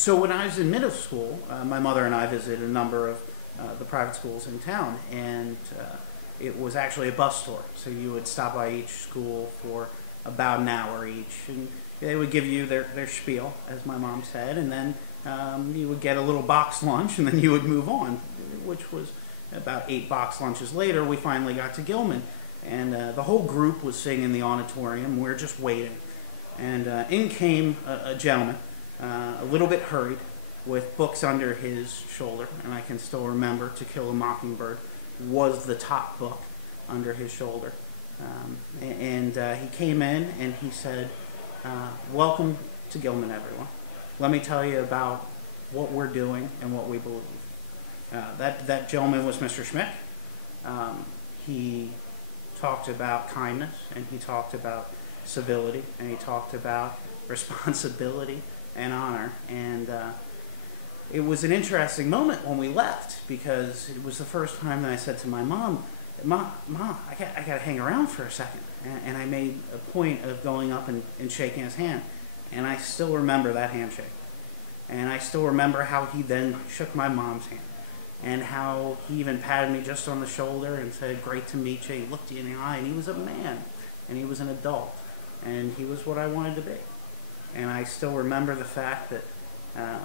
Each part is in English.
So when I was in middle school, my mother and I visited a number of the private schools in town, and it was actually a bus tour. So you would stop by each school for about an hour each, and they would give you their spiel, as my mom said, and then you would get a little box lunch, and then you would move on, which was about 8 box lunches later. We finally got to Gilman, and the whole group was sitting in the auditorium. We were just waiting, and in came a gentleman, a little bit hurried, with books under his shoulder, and I can still remember To Kill a Mockingbird was the top book under his shoulder. He came in and he said, welcome to Gilman, everyone. Let me tell you about what we're doing and what we believe. That gentleman was Mr. Schmidt. He talked about kindness, and he talked about civility, and he talked about responsibility and honor. And it was an interesting moment when we left, because it was the first time that I said to my mom, Mom, I got to hang around for a second. And I made a point of going up and shaking his hand. And I still remember that handshake. And I still remember how he then shook my mom's hand, and how he even patted me just on the shoulder and said, great to meet you. He looked you in the eye, and he was a man, and he was an adult, and he was what I wanted to be. And I still remember the fact that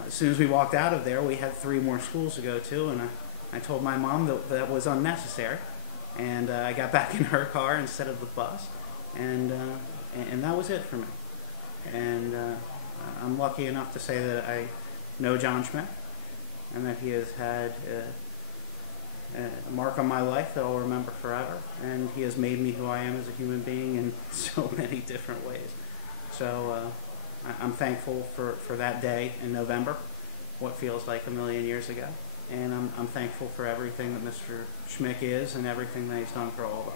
as soon as we walked out of there, we had 3 more schools to go to, and I told my mom that was unnecessary, and I got back in her car instead of the bus, and that was it for me. And I'm lucky enough to say that I know John Schmidt, and that he has had a mark on my life that I'll remember forever, and he has made me who I am as a human being in so many different ways. So I'm thankful for that day in November, what feels like a million years ago, and I'm thankful for everything that Mr. Schmidt is and everything that he's done for all of us.